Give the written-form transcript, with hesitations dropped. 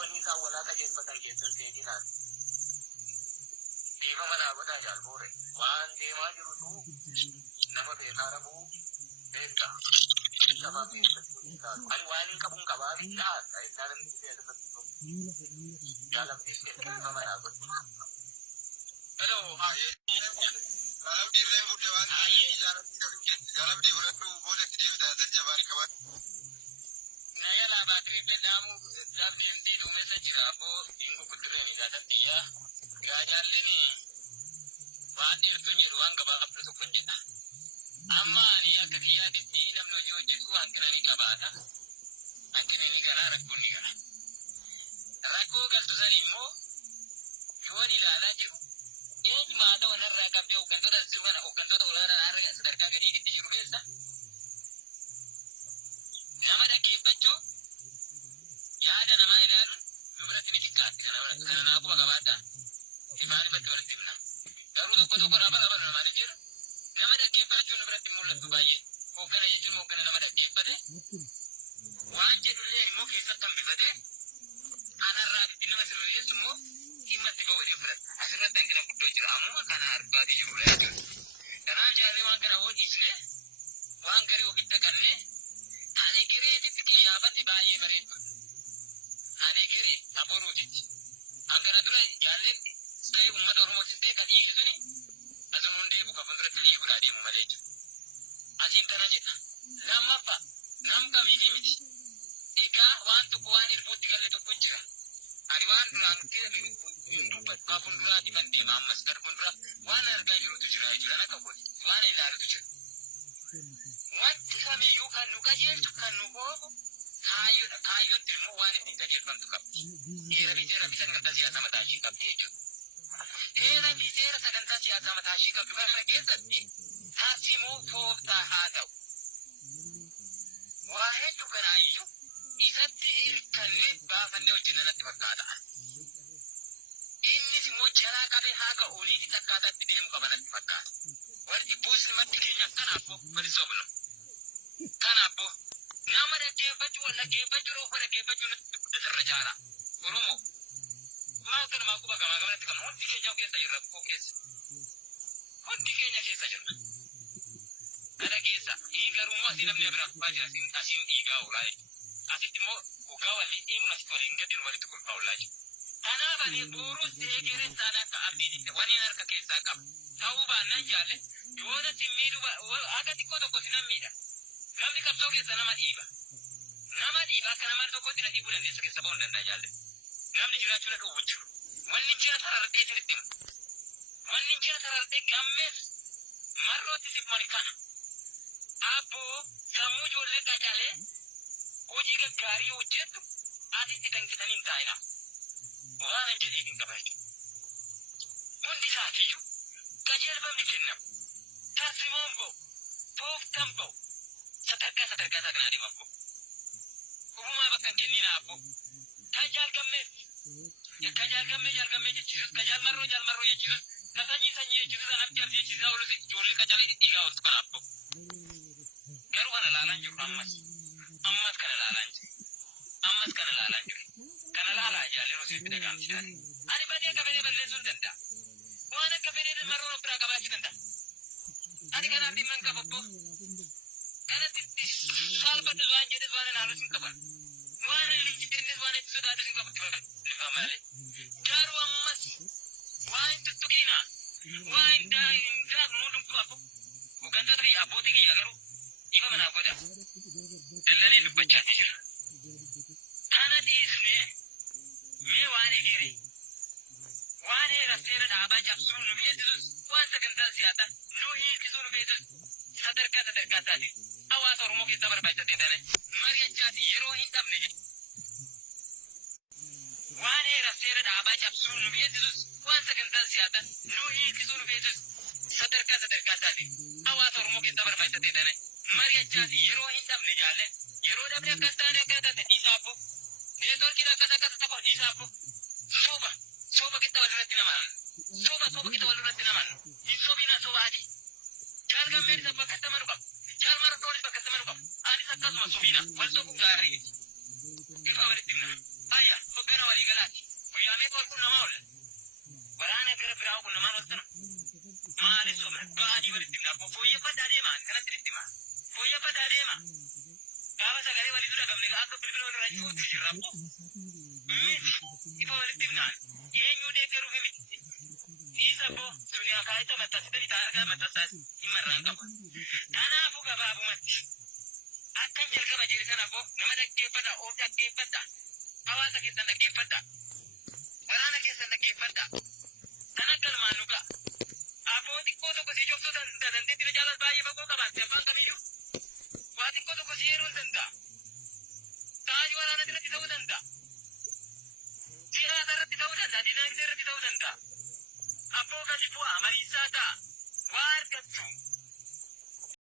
bani ka wala ka jen pata ke tel te dinan dima mana bata jal bore wan de ma jiru tu nama be karabu beta sama be ta ai wan ka bun ka ba ri ta ai nan ni be da to dalam pikir sama ya betul hello kalau di rem udah wan dalam di udah tu boleh kita dah terjawab kawan naya la bateri pe damu jab di dume se jirabo ingu kutre ni gada tiya gajalle ni wadir tunji ruang gaba apre to kunjina amma ni akatiya di nam no joji su ankara ni tabata ankara ni gara rakko ni gara rakko gal to zalimo yoni la la jiru ej ma to na raka pe ukanto da zubana ukanto da ulara na sadar ka gadi di jiru nesa nama da ke bacco ya da na mai darun nubra ti bitika kana na abu gabata imani batte wal tinna daru do ko to bara bara na mari jiru nama da ke bacco nubra ti mulla dubaye ko kana yeju mo kana nama da ke bade wanje dulle mo ke sakam bi bade ana rabi tinna masru yesumo himmati ko wadi fara asira tankina kuddo jiru amma kana arba di jiru le kana jali wan kana wodi isne wan gari o kitta kanne ane kire di kiyabati baye mare ane kire aboru di angara dura jalle sai ummata rumo sinte kadi lesuni azumunde buka bandra tili gura di male asin taraje lamma pa nam kami gimiti eka wan to ko ani report galle to kujra ari wan duran kire yundu pat ka fundura di bandi mamma skar fundura wan arga jiro to jira jira na ka ko wan ila ru to wati kami yukan nuka yesu kan nuko kayo timu wani ditajir bantu kap era bisa ngata siasa matashi kap itu era bisa saganta siasa matashi kap juga mereka tadi hasimu thobta hadau wahe tukarayu isatti kalle ba fande ujinana tibakada inni simo jara kabe haga oli takata tidem kabana tibakada wali pusi matti kenya kana bari sobno kana bo nama da ke baju wala ke baju ro wala ke baju da darajara oromo ma kana ma ku ba gama gama tikam hon dike nyaw ke sayra ko kes hon dike nya ke sayra ada kesa i garu mo sinam ne bra baja asin i ga ulai asitimo ko gawali imna sitwali ngadin wali tukul paulai kana bani buru se gere sana ka abidi wani nar ka kesa kam tauba nan jale yona timiru ba aga tikodo ko sinamida namni kapso ke sana nama diba kana mar to ko tira dibu dan desa ke sabon dan dajalle namni jira chula do wuchu wallin jira tarar de tin wallin jira tarar de gammes marro ti sip manikana apo samu jolle ka jale oji ga gari ujet adi tidang tidanin taina wana jadi din kabai mundi saatiyu kajel bam dikinna tasimombo tof tambo sadarka sakna di mambo kuma bakan kinina apo kajal gamme jechirus kajal marro jechirus kasanyi jechirus anak tiap jechirus awal jolli kajal iga untuk karapo garu kana lalan jur ammas kana lalan jur kana lala jali rosi tidak gamsi ari bade ka bade balle sun danda wana ka bade marro pra ka basi danda ari kana dimman ka bobbo kana sal bade wan jede wan nalu sin kabar wana li jede wan itu sudah ada sin kabar kamale garu ammas wan tutugina wan da inda mudum ko apo bukan tadi aboti ya garu iba mana apoda dallane dubbacha tijira kana disne me wane dire wane rasera da abaja sun bedu wasa ganta siyata nuhi kizun bedu sadarka tadi awa tormo ke tabar baita tedane mariya chati yero hintam ne wane rasera da abaja sun bedu wasa ganta siyata nuhi kizun bedu sadarka tadi awa tormo ke tabar baita tedane mariya chati yero hintam ne jale yero da be kastane kata te isapo Nesor kita kata apa di sapu. Soba kita walurati naman. Soba kita walurati naman. Insobina soba adi. Jalga meri sa pakata maruka. Jal marutoli pakata maruka. Ani sa kaso masubina. Walso kung gari. Ifa wali tinna. Aya, pagkana wali akkasii walitti himna. Fooyyeffadhaa deemaa kanatti itti hima. Fooyyeffadhaa deemaa. Gaafa sagalee walitti dhagamne akka bilbila walirra jiruutti jirra abbo. Ifa walitti himnaan. Eenyuu deeggaruuf miti. Dhiisa abbo duniyaa kaayita maxxansite bitaa argaa maxxansaas dhimma irraan qaba. Kanaafuu gabaabumatti. Akkan jalqaba jedhe sana abbo nama dhaggeeffadha of dhaggeeffadha. Hawaasa keessan dhaggeeffadha. Waraana keessan dhaggeeffadha. Kan akka ilmaan nugaa. Aboo xiqqoo tokko si jobsuu dandeetti na jaalal baay'ee bagoo qabaatte abbaan kamiyyuu. Waa xiqqoo tokko si heeruu danda'a. Taa'anii waraana irratti ta'uu danda'a. Siyaasa irratti ta'uu danda'a. Dinagdee irratti ta'uu danda'a. Aboo gadi bu'aa mariisaa ta'a. Waa argattu.